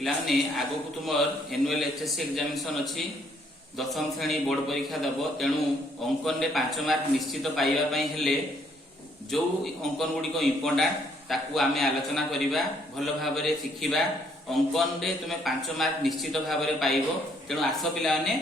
पिलाने आगो को तुमर एनुअल एचएससी एग्जामिनेशन अच्छी दशम श्रेणी बोर्ड परीक्षा दब तेणु अंकन रे 5 मार्क निश्चित पाइबा पई हेले जो अंकन गुडी को इम्पोर्टेंट ताकू आमे आलोचना करिबा भलो भाबरे शिखिबा अंकन रे तुमे 5 मार्क निश्चित भाबरे पाइबो तेणु आस पिलाने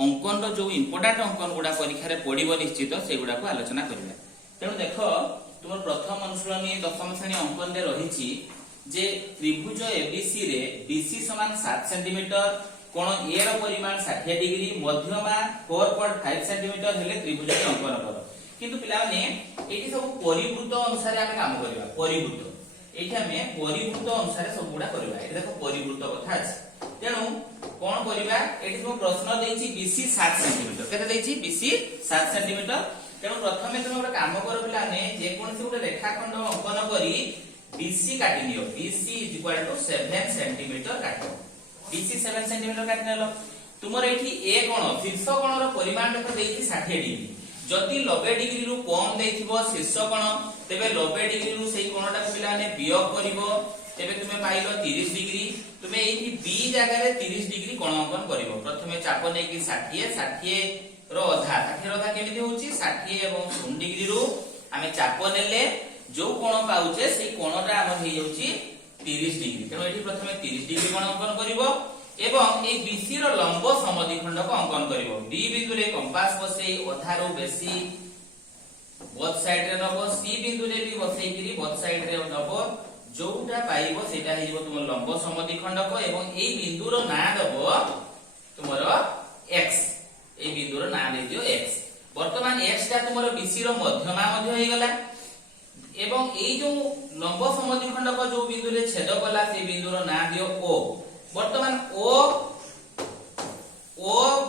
अंकन रो जो इम्पोर्टेंट अंकन गुडा परीक्षा रे पडिबो निश्चित से गुडा को आलोचना करिबा। तेणु देखो तुमर प्रथम अनुसरणी दशम श्रेणी अंकन रे रहिछि जे त्रिभुज एबीसी रे बीसी समान 7 सेंटीमीटर कोण ए रो परिमाण 60 डिग्री मध्यमा 4.5 सेंटीमीटर हेले त्रिभुज के अंकन करो किंतु पिला माने एठी सब परिवृत्त अनुसार आमे काम करबा परिवृत्त एठी आमे परिवृत्त अनुसार सब गुडा करबा एठी देखो परिवृत्त कथा अछि तेणु कोन करबा एठी तुम प्रश्न देछि बीसी 7 सेंटीमीटर केते देछि बीसी 7 सेंटीमीटर तेणु प्रथमे तुम गोटे काम करो पिला ने जे कोनसी गोटे रेखाखंड अंकन करी BC काटी नियो BC = 7 सेंटीमीटर काटो BC 7 सेंटीमीटर काटी नेलो तुमर एठी ए कोण शीर्ष कोण रो परिमाण देखो देइछि 60 डिग्री जदि 90 डिग्री रु कम देइथिबो शीर्ष कोण तेबे 90 डिग्री रु सेही कोणटा पिलाने वियोग करिवो तेबे तुमे पाइलो 30 डिग्री तुमे एठी B जागा रे 30 डिग्री कोण अंकन करिवो प्रथमे चाप नै कि 60 रो आधा 60 रो आधा केमिति होउची 60 एवं 0 डिग्री रु आमे चाप नेले जो कोण पाउचे से कोणटा हम हे जाउची 30 डिग्री तेनो एठी प्रथमे 30 डिग्री कोण अंकन करिवो एवं ए BC रो लंब समद्विखंड को अंकन करिवो B बिंदु रे कंपास बसेई अधारो बेसी बोथ साइड रे नबो C बिंदु रे भी बसेई करी बोथ साइड रे नबो जोटा पाइबो सेटा हेइबो तुम लंब समद्विखंड को एवं ए बिंदु रो ना दबो तुमरो x ए बिंदु रो ना दे दियो x वर्तमान x टा तुमरो BC रो मध्यमा मध्य होई गला एवं ए जो लंब समद्विखंड को जो बिंदु रे छेद कला से बिंदु रो ना दियो O वर्तमान O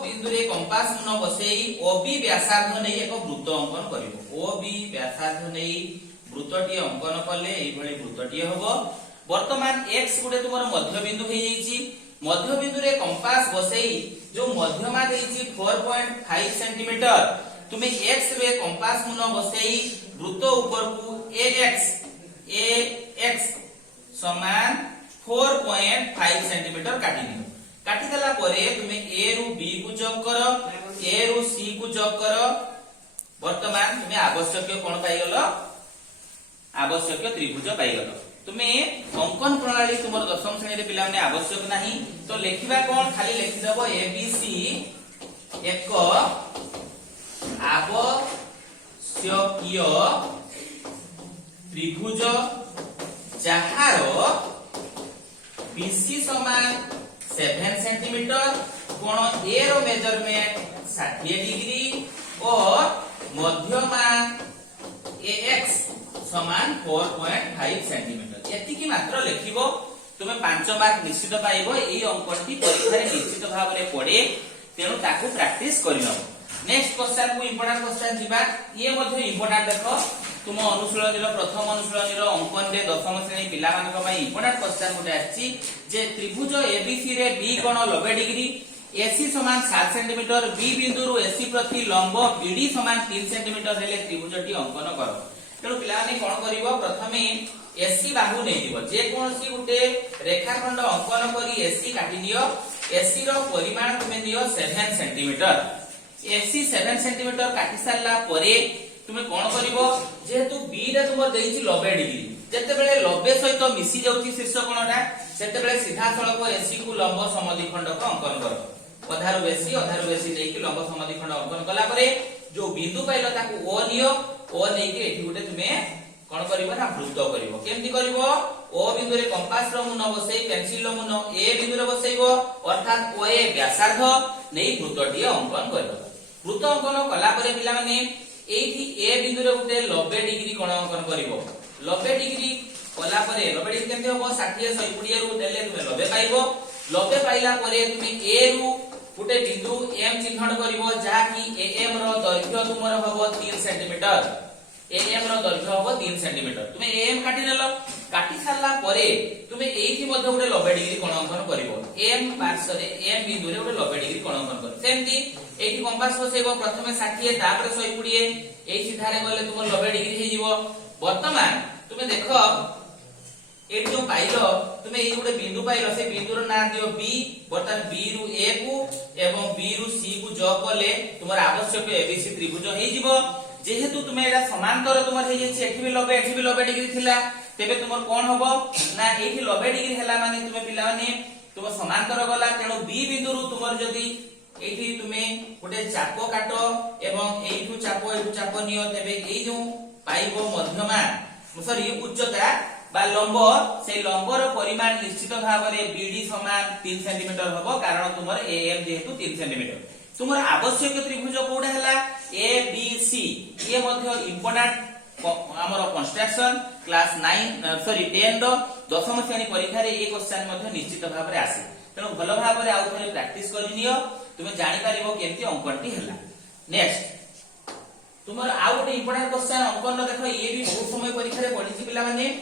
बिंदु रे कंपास मुन बसेई OB व्यासार्ध नै एक वृत्त अंकन करिवो OB व्यासार्ध नै वृत्तटी अंकन कले एई भली वृत्तटी हबो वर्तमान x गुडे तुमर मध्य बिंदु हे जाईची मध्य बिंदु रे कंपास बसेई जो मध्यमा देइची 4.5 सेंटीमीटर तुमे x रे कंपास मुन बसेई वृत्त ऊपर को ax समान 4.5 सेंटीमीटर काटी नियो काटी देला परे तुमे a रु b को जोग करो a रु c को जोग करो वर्तमान तुमे आवश्यक कोण पाई गलो आवश्यक त्रिभुज पाई गलो तुमे अंकन प्रणाली तुमर दशम श्रेणी रे पिला माने आवश्यक नाही तो लेखिबा कोन खाली लेखि दबो abc एक आवश्यकीय त्रिभुज जहारो BC समान 7 सेंटीमीटर कोण A रो मेजरमेंट 60 डिग्री और मध्यमा AX समान 4.5 सेंटीमीटर एति की मात्र लेखिबो तुमे 5 मार्क निश्चित पाइबो एई अंकटी परीक्षा रे निश्चित भाव रे पडे तेनु ताकू प्रैक्टिस करिनो नेक्स्ट क्वेश्चन को इंपोर्टेंट क्वेश्चन जीवा ये मध्ये इंपोर्टेंट देखो तुम अनुशीलनी रो प्रथम अनुशीलनी रो अंकन रे दशम श्रेणी पिला मानक पई इंपोर्टेंट क्वेश्चन गुटे आछि जे त्रिभुज एबीसी रे B कोण 90 डिग्री AC समान 7 सेंटीमीटर B बिंदु रु AC प्रति लंब BD समान 3 सेंटीमीटर हेले त्रिभुजटी अंकन करो तेनु पिला माने कोन करिवो प्रथमे AC बाहु नै दिबो जे कोनसी गुटे रेखाखंड अंकन करी AC काटी नियो AC रो परिमाण तुमे दियो 7 सेंटीमीटर AC 7 सेंटीमीटर काटी सारला परे तुमे कोन करिवो जेहेतु B रे तुम देइछि 90 डिग्री जते बेले 90 सहित मिसी जाउछि शीर्ष कोणटा सेते बेले सीधा सळक AC को लंब समद्विखंड को अंकन करो अधारु बेसी देइकि लंब समद्विखंड अंकन कला परे जो बिंदु पाइलो ताकू O नियो O नै के एठी गुटे तुमे कोन करिवो ना वृत्त करिवो केमति करिवो O बिंदु रे कंपास रो मुन बसेई पेंसिल रो मुन A बिंदु रे बसेइबो अर्थात OA व्यासार्ध नै वृत्तटी अंकन करिवो वृत्त अंकन कला परे पिला माने एठी A बिंदु रे गुटे 90 डिग्री कोण अंकन करिवो 90 डिग्री कला परे 90 डिग्री केमते होबो 60 120 रु देले तुमे 90 पाइबो 90 पाइला परे तुमे A रु गुटे बिंदु M चिन्हण करिवो जहा कि AM रो दैर्घ्य तुमर होबो 3 सेंटीमीटर AM रो दैर्घ्य होबो 3 सेंटीमीटर तुमे AM काटी नेलो काटी सारला परे तुमे एठी मध्ये गुटे 90 डिग्री कोण अंकन करिवो M पार्श्व रे M बिंदु रे गुटे 90 डिग्री कोण अंकन कर सेमती एठी कंपास बसेइबो प्रथमे 60 तापर 120 एई सिधारे गले तुम 90 डिग्री हे जिवो वर्तमान तुमे देखो एटी जो पाइलो तुमे एई गोटे बिंदु पाइलो से बिंदुर ना दियो बी बर्तन बी रु ए को एवं बी रु सी को जोग कले तुमर आवश्यक एबीसी त्रिभुज हे जिवो जेहेतु तुमे एटा समांतर तुमर हे जे एठी भी 90 डिग्री थिला तेबे तुमर कोन होबो ना एठी 90 डिग्री हैला माने तुमे पिला माने तुम समांतर गला तेणु बी बिंदु रु तुमर जदी एठी तुमे गोटे चाप काटो एवं एठु चाप नियो तेबे एई जो पाइबो मध्यमा सॉरी उच्चता बा लंब से लंबर परिमाण निश्चित भाव में बीडी समान 3 सेंटीमीटर हबो कारण तुमर एएम जेहेतु 3 सेंटीमीटर तुमर आवश्यक त्रिभुज कोडा हला ए बी सी ये मध्य इंपोर्टेंट हमर कंस्ट्रक्शन क्लास 9 सॉरी 10 रो दशम श्रेणी परीक्षा रे एक क्वेश्चन मध्य निश्चित भाव में आसे तेणु भलो भाव में आउ थरे प्रैक्टिस करि नियो तुमे जानि परिबो केमति अंकनटी हला नेक्स्ट तुमर आउ गोटे इंपोर्टेंट क्वेश्चन अंकन देखो ये भी बहुत समय परीक्षा रे पढिछि पिला माने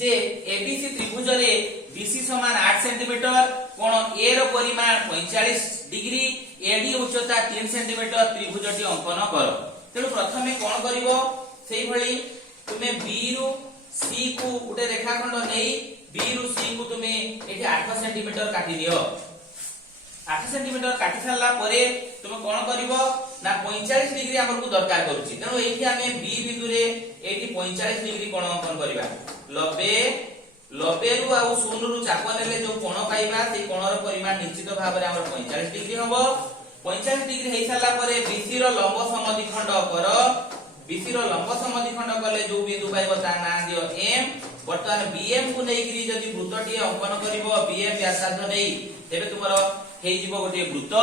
जे एबीसी त्रिभुज रे बीसी समान 8 सेंटीमीटर कोण ए रो परिमाण 45 डिग्री एडी उच्चता 3 सेंटीमीटर त्रिभुजटी अंकन करो तेणु प्रथमे कोन करिवो सेही भली तुमे बी रु सी को उटे रेखाखंड नै बी रु सी को तुमे एठी 8 सेंटीमीटर काटि दियो 8 सेंटीमीटर काटि सारला परे तुमे कोन करिवो ना 45 डिग्री हमर को दरकार करूची तेणु एठी हमें बी बिंदु रे एठी 45 डिग्री कोण अंकन करिबा 90 रु आउ 0 रु चाप नेले जो कोण पाइबा से कोणर परिमाण निश्चित भाव रे हमर 45 डिग्री हबो 45 डिग्री हेइ साला परे बीसी रो लंब समद्विखंड करो बीसी रो लंब समद्विखंड कले जो बिंदु पाइबो ता ना दियो एम वर्तमान बीएम को नेइकरी जदि वृत्तटी अंकन करिवो बीएम व्यासार्ध नेइ तेबे तुमरो हेइ जिवो गोटे वृत्त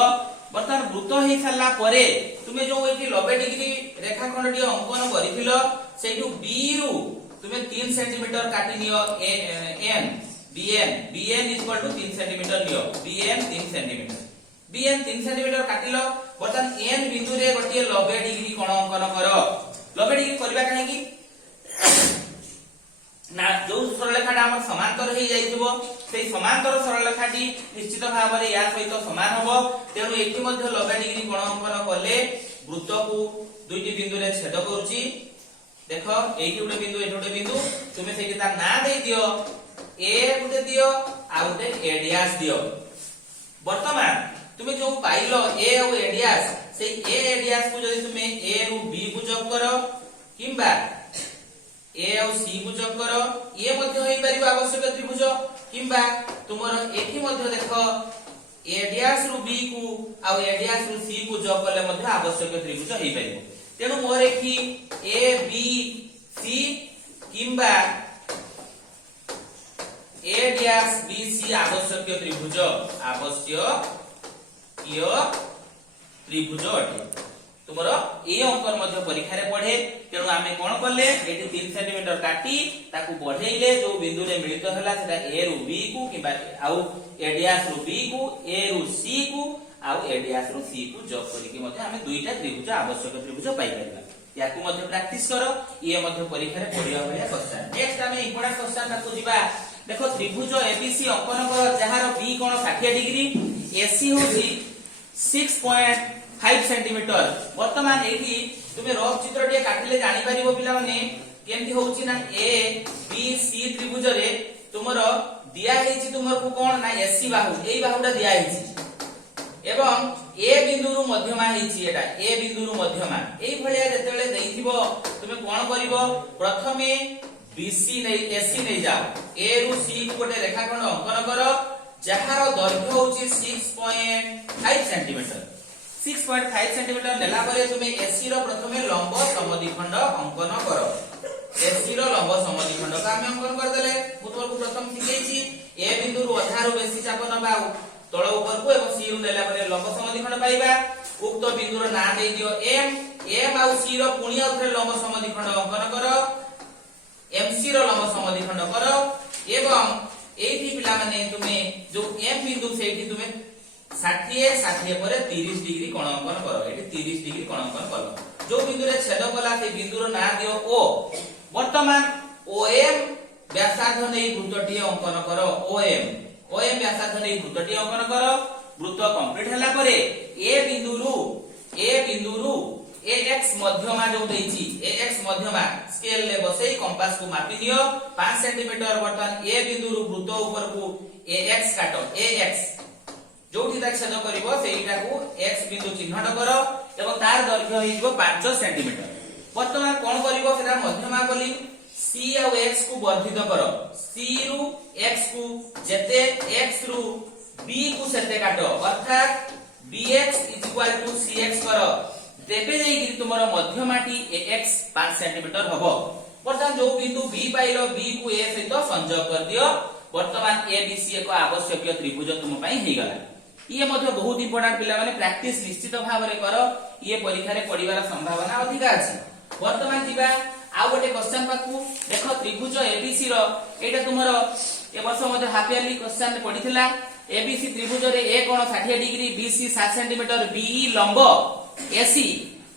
वर्तमान वृत्त हेइ साला परे तुमे जो एठी 90 डिग्री रेखाखंडटी अंकन करिथिलो सेइटु बी रु तुमे 3 सेंटीमीटर काटि नियो N BN equal to 3 centimetre नियो बीएन 3 सेंटीमीटर बीएन 3 सेंटीमीटर काटिलो बर्तन एन बिंदु रे गोटे 90 डिग्री कोण अंकन करो 90 डिग्री करबा काहे की ना जो सरलरेखाटा हमर समांतर हे जाइथिबो सेही समांतर सरलरेखाटी निश्चित भाव रे या सहित समान हबो तेणु एठी मध्ये 90 डिग्री कोण अंकन कले वृत्त को दुईटी बिंदु रे छेद करूची देखो एठी गोटे बिंदु तुमे सेठी ता ना दे दियो ए गोटे दियो आ गोटे ए डैश दियो वर्तमान तुमे जो पाइलो ए और ए डैश से ए डैश को जदी तुमे ए रु बी को जोग करो किंबा ए और सी को जोग करो ये मध्ये होई परिबो आवश्यक त्रिभुज किंबा तुमरो एठी मध्ये देखो ए डैश रु बी को आ ए डैश रु सी को जोग करले मध्ये आवश्यक त्रिभुज होई परिबो तेणु मोर एठी ए बी सी किंबा ए डैश बी सी आवश्यक त्रिभुज अटे तुमरो ए अंकन मध्ये परीक्षा रे पढे तेणु आमे कोन करले एठी 3 सेंटीमीटर काटी ताकू बढ़ेइले जो बिंदु रे मिलित होला सेटा ए रु बी को किबा आउ ए डैश रु बी को ए रु सी को आउ ए डैश रु सी को जोग करिके मध्ये आमे दुईटा त्रिभुज आवश्यक त्रिभुज पाई परबा याकू मध्ये प्रैक्टिस करो ये मध्ये परीक्षा रे पढिया भलिया क्वेश्चन नेक्स्ट आमे इंपोर्टेंट क्वेश्चन ताकू जिबा देखो त्रिभुज एबीसी अंकन कर जहार बी कोण 60 डिग्री एसी होची 6.5 सेंटीमीटर वर्तमान एठी तुमे रफ चित्र टे काटिले जानि परिबो पिला माने केमति होउची ना ए बी सी त्रिभुज रे तुमरो दिया हेची तुमर को कोन ना एसी बाहु एई बाहुडा दिया हेची एवं ए बिंदु रु मध्यमा हेची एटा ए बिंदु रु मध्यमा एई भलिया जेतेले देइथिबो तुमे कोन करिवो प्रथमे बीसी नै एसी नै जाओ ए रु सी को गोटे रेखाखंड अंकन करो जहार दैर्घ्य होची 6.5 सेंटीमीटर 6.5 सेंटीमीटर नेला परे तुमे एसी रो प्रथमे लंब समद्विखंड अंकन करो एसी रो लंब समद्विखंड का हम अंकन कर देले मु तोर को प्रथम सिखेछि ए बिंदु रु अधारु बेसी चाप नबा तळ ऊपर को एवं सी रु नेला परे लंब समद्विखंड पाइबा उक्त बिंदु रो ना दे दियो एम आउ सी रो पुणी आउथरे लंब समद्विखंड अंकन करो एमसी रो लंब समद्विखंड करो एवं एठी पिला माने तुमे जो एम बिंदु सेठी तुमे 60 पर 30 डिग्री कोण अंकन करो एठी 30 डिग्री कोण अंकन करो जो बिंदु रे छेद कला से बिंदु रो ना दियो ओ वर्तमान ओएम व्यासार्ध नै वृत्तटी अंकन करो ओएम व्यासार्ध नै वृत्तटी अंकन करो वृत्त कंप्लीट हला परे ए बिंदु रु ax मध्यमा जो देछि ax मध्यमा स्केल ले बसई कंपास को मापि लियो 5 सेंटीमीटर बर्तन ए बिंदु रु वृत्त ऊपर को ax काटो ax जोठी तक छेद करिवो सेईटा को x बिंदु चिन्हट करो एवं तार दैर्घ्य होइबो 5 सेंटीमीटर वर्तमान कोन करिवो सेटा मध्यमा बोली c और x को वर्धित करो c रु x को जेते x रु b को सेते काटो अर्थात bx = cx करो तेबे जेकी तुमरो मध्यमाटी ax 5 सेंटीमीटर हबो वर्तमान जो बिंदु b पाइलो b को a सहित संयोग कर दियो वर्तमान abc एक आवश्यक त्रिभुज तुम पई हेई गला ये मध्य बहुत इंपोर्टेंट पिला माने प्रैक्टिस निश्चित भाव रे करो ये परीक्षा रे पडिवार संभावना अधिक अछि वर्तमान दिबा आ गोटे क्वेश्चन पाकू देखो त्रिभुज abc रो एटा तुमरो ए वर्ष मध्य हाफ इयरली क्वेश्चन पडिथिला abc त्रिभुज रे a कोण 60 डिग्री bc 7 सेंटीमीटर be लंब AC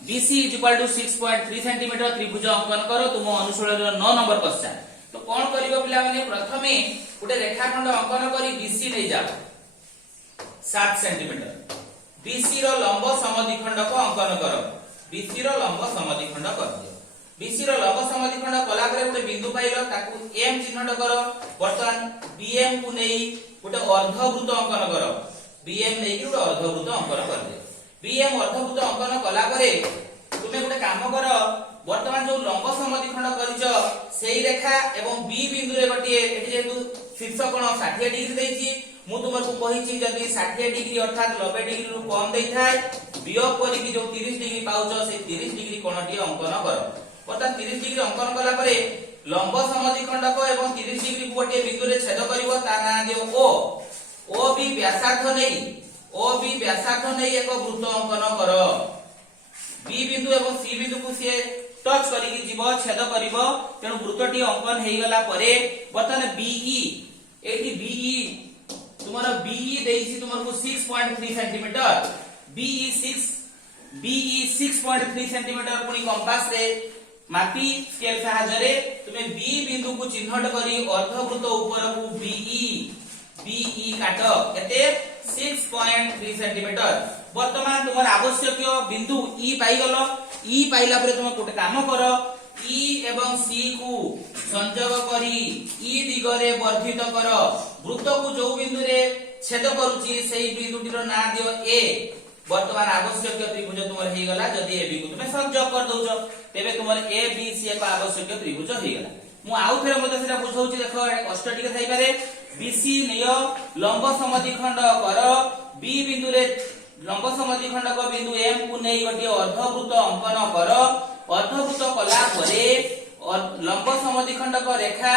BC = 6.3 सेंटीमीटर त्रिभुज अंकन करो तुम अनुशूलन 9 नंबर क्वेश्चन तो कोन करिवो पिला माने प्रथमे गोटे रेखाखंड अंकन करी BC नै जाओ 7 सेंटीमीटर BC रो लंब समद्विखंड को अंकन करो BC रो लंब समद्विखंड कर दियो BC रो लंब समद्विखंड कला करे गोटे बिंदु पाइलो ताकू M चिन्हट करो वर्तमान BM को नै गोटे अर्धवृत्त अंकन करो BM नै कि गोटे अर्धवृत्त अंकन कर दियो BM अर्धवृत्त अंकन कला करे तुमे गोटे काम करो वर्तमान जो लंब समद्विखंड करिचो सेही रेखा एवं B बिंदु रे गोटे एठी जेतु शीर्ष कोण 60 डिग्री देछि मु तुमको कहिछि जदी 60 डिग्री अर्थात 90 डिग्री रु कम देइ थाए वियोग करी कि जो 30 डिग्री पाउचो से 30 डिग्री कोणटी अंकन करो वर्तमान 30 डिग्री अंकन कला परे लंब समद्विखंड को एवं 30 डिग्री को गोटे बिंदु रे छेद करिवो ता ना दियो O B व्यासार्ध नै OB व्यासार्ध नै एक वृत्त अंकन करो B बिंदु एवं C बिंदु को से टच करी कि जीव छेद करिवो तेनु वृत्तटी अंकन हेई गला परे वर्तमान BE एठी BE तुम्हारा BE देइछि तुमको 6.3 सेंटीमीटर BE 6.3 सेंटीमीटर पुनी कंपास रे मापी स्केल सहायता रे तुमे B बिंदु को चिन्हट करी अर्धवृत्त ऊपर को BE काटो एते 6.3 सेंटीमीटर वर्तमान तुमर आवश्यक बिंदु E पाई गलो E पाइला परे तुम कोटे काम करो E एवं C को संयोग करी E दिगरे वर्धित करो वृत्त को जो बिंदु रे छेद करूची सेही बिंदुटीर ना दियो A वर्तमान आवश्यक त्रिभुज तुमर हेई गला जदी AB को तुमे संयोग कर दोछो तेबे तुमर ABC एक आवश्यक त्रिभुज हेई गला मु आउ फेर मते सेटा बुझौची देखो कष्ट टिके थाई पारे BC नियो लंब समद्विखंड करो B बिंदु रे लंब समद्विखंड को बिंदु M को नै गोटे अर्धवृत्त अंकन करो अर्धवृत्त कला परे लंब समद्विखंड को रेखा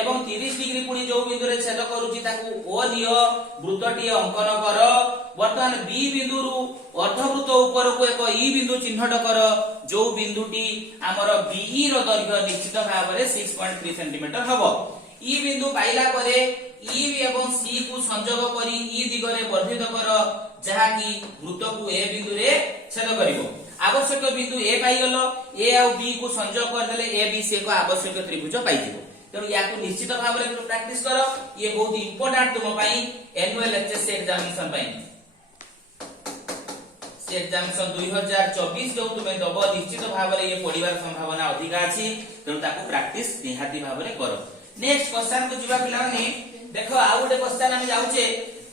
एवं 30 डिग्री पुनी जो बिंदु रे छेद करूची ताकू O नियो वृत्तटी अंकन करो वर्तमान B बिंदु रु अर्धवृत्त ऊपर को एक E बिंदु चिन्हट करो जो बिंदुटी हमर BE रो दैर्घ्य निश्चित भाव रे 6.3 सेंटीमीटर हबो E बिंदु पाइला परे E एवं C को संयोग करी E दिगरे वर्धित करो जहा कि वृत्त को A बिंदु रे छेद करिवो आवश्यक बिंदु A पाई गलो A और B को संयोग कर देले ABC को आवश्यक त्रिभुज पाई दिबो तेनु या को निश्चित भाव रे प्रैक्टिस करो ये बहुत इंपोर्टेंट तुम पई एनुअल एचएससी एग्जामिनेशन पई से एग्जामिनेशन 2024 जो तुमे दबो निश्चित भाव रे ये पढिबार संभावना अधिक अछि तेनु ताको प्रैक्टिस निहाती भाव रे करो नेक्स्ट क्वेश्चन को जिबा पिला माने देखो आ गोटे क्वेश्चन हम जाउचे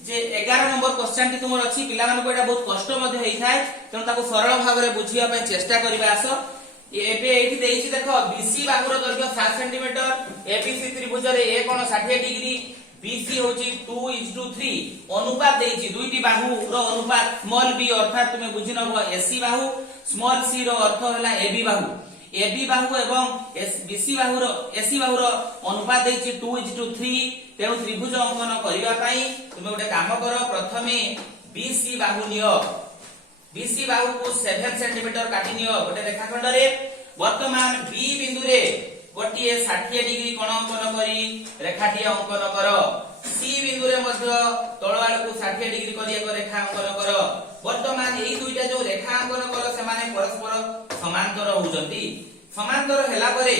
जे 11 नंबर क्वेश्चन टी तुमर अछि पिला माने को एटा बहुत कष्ट मध्ये हेई थाए तेनु ताको सरल भाव रे बुझिया पय चेष्टा करिबा आसो एबे एठी देइछि देखो BC बाहुर दैर्घ्य 7 सेंटीमीटर ABC त्रिभुज रे A कोण 60 डिग्री BC होची 2:3 अनुपात देइछि दुईटी बाहु रो अनुपात स्मॉल b अर्थात तुमे बुझि नबो AC बाहु स्मॉल c रो अर्थ होला AB बाहु AB बाहु एवं BC बाहु रो AC बाहु रो अनुपात देइछि 2:3 तेनु त्रिभुज अंकन करिवा पई तुमे गोटे काम करो प्रथमे BC बाहु नियो BC बाहु को 7 सेंटीमीटर काटी नियो गोटे रेखाखंड रे वर्तमान B बिंदु रे गोटिए 60 डिग्री कोण अंकन करी रेखाटी अंकन करो C बिंदु रे मध्य तळवाल को 60 डिग्री करी एक रेखा अंकन करो वर्तमान एई दुईटा जो रेखा अंकन करो से माने परस्पर समांतर होउजंती समांतर हेला परे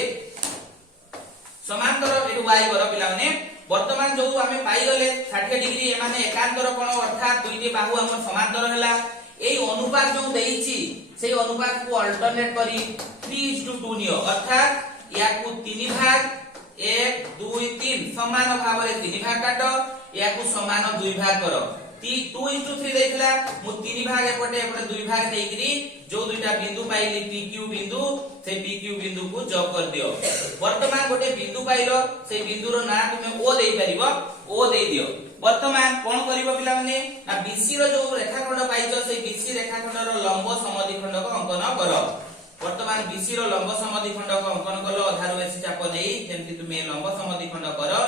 समांतर एटु y करो पिला माने वर्तमान जो हमें पाई गले 60 डिग्री एमाने एकांतर कोण अर्थात दुईटी बाहु हमर समांतर हेला एई अनुपात जो देइछि से अनुपात को अल्टरनेट करी 3:2 नियो अर्थात या को 3 भाग 1 2 3 समान भाव रे 3 भाग काटो या को समान 2 भाग करो 2:3 देखला मु 3 भाग एपटे एपटे 2 भाग देकरी जो दुईटा बिंदु पाइली PQ बिंदु से PQ बिंदु को जॉब कर दियो वर्तमान गोटे बिंदु पाइलो से बिंदु रो ना तुमे O देई परिबो O देई दियो वर्तमान कोन करिवो पिला माने ना BC रो जो रेखाखंड पाइछो से BC रेखाखंड रो लंब समद्विखंड को अंकन करो वर्तमान BC रो लंब समद्विखंड को अंकन कलो अधारु बेसी चाप देई जेंति तुमे लंब समद्विखंड करो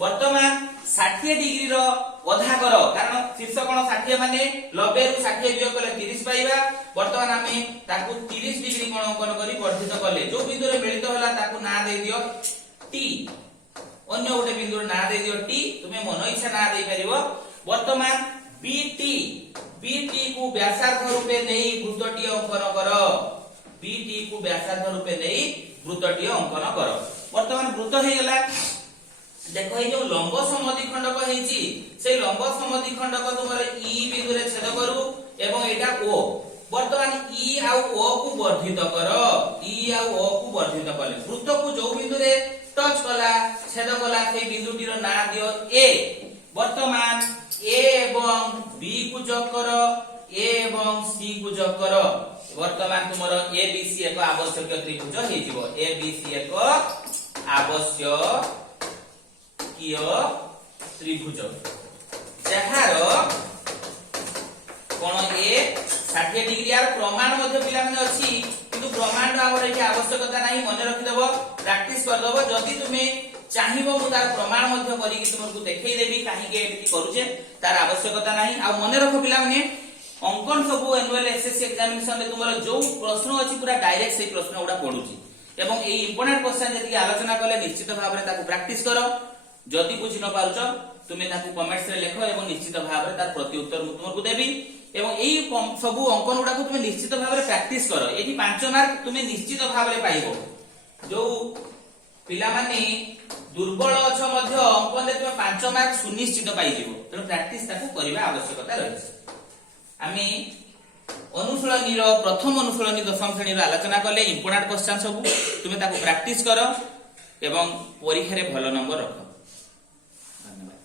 वर्तमान 60 डिग्री रो अधा करो कारण शीर्ष कोण 60 माने 90 रु 60 वियोग कले 30 पाइबा वर्तमान आमे ताकू 30 डिग्री कोण अंकन करी वर्धित कले जो बिंदु रे मिलित होला ताकू ना दे दियो T अन्य गोटे बिंदु रे ना दे दियो T तुमे मन इच्छा ना दे परिबो वर्तमान BT को व्यासार्ध रूपे नेई वृत्तटी अंकन करो BT को व्यासार्ध रूपे नेई वृत्तटी अंकन करो वर्तमान वृत्त हे गेला देखो ये जो लंब समद्विखंड को हेची से लंब समद्विखंड को तुमरे E बिंदु रे छेद करू एवं एटा O वर्तमान E आ O को वर्धित करो E आ O को वर्धित कले वृत्त को जो बिंदु रे टच कला छेद कला से बिंदुटी रो ना दियो A वर्तमान A एवं B को जोग करो A एवं C को जोग करो वर्तमान तुमरो ABC एक आवश्यक त्रिभुज हेजिवो ABC एक आवश्यक कियो त्रिभुज जहार कोन ए 60 डिग्री आर प्रमाण मध्ये पिला माने अछि किंतु प्रमाण आवर एठी आवश्यकता नाही मने रखि देबो प्रैक्टिस कर देबो जदी तुमे चाहिबो मु तार प्रमाण मध्ये करी कि तुमको देखै देबी काहे के एठी करूचे तार आवश्यकता नाही आ मने रखो पिला माने अंकन सब एनुअल एसएससी एग्जामिनेशन में तुमरो जो प्रश्न अछि पूरा डायरेक्ट से प्रश्न उडा पडुची एवं ए इंपोर्टेंट क्वेश्चन जति आलोचना कले निश्चित भाव रे ताको प्रैक्टिस करो जदि बुझी न पारुछ तुमे ताकू कमेंट्स रे लेखो एवं निश्चित भाव रे तार प्रति उत्तर मु तुमको देबी एवं एई सब अंकन उडा को तुमे निश्चित भाव रे प्रैक्टिस करो एठी 5 मार्क तुमे निश्चित भाव रे पाइबो जो पिला माने दुर्बल अछ मध्ये अंकन रे तुमे 5 मार्क सुनिश्चित पाइ जिवो त प्रैक्टिस ताकू करबा आवश्यकता रहिछ आमी अनुशीलनी रो प्रथम अनुशीलनी दशम श्रेणी रो आलोचना कले इंपोर्टेंट क्वेश्चन सब तुमे ताकू प्रैक्टिस करो एवं परीक्षा रे भलो नंबर रखो।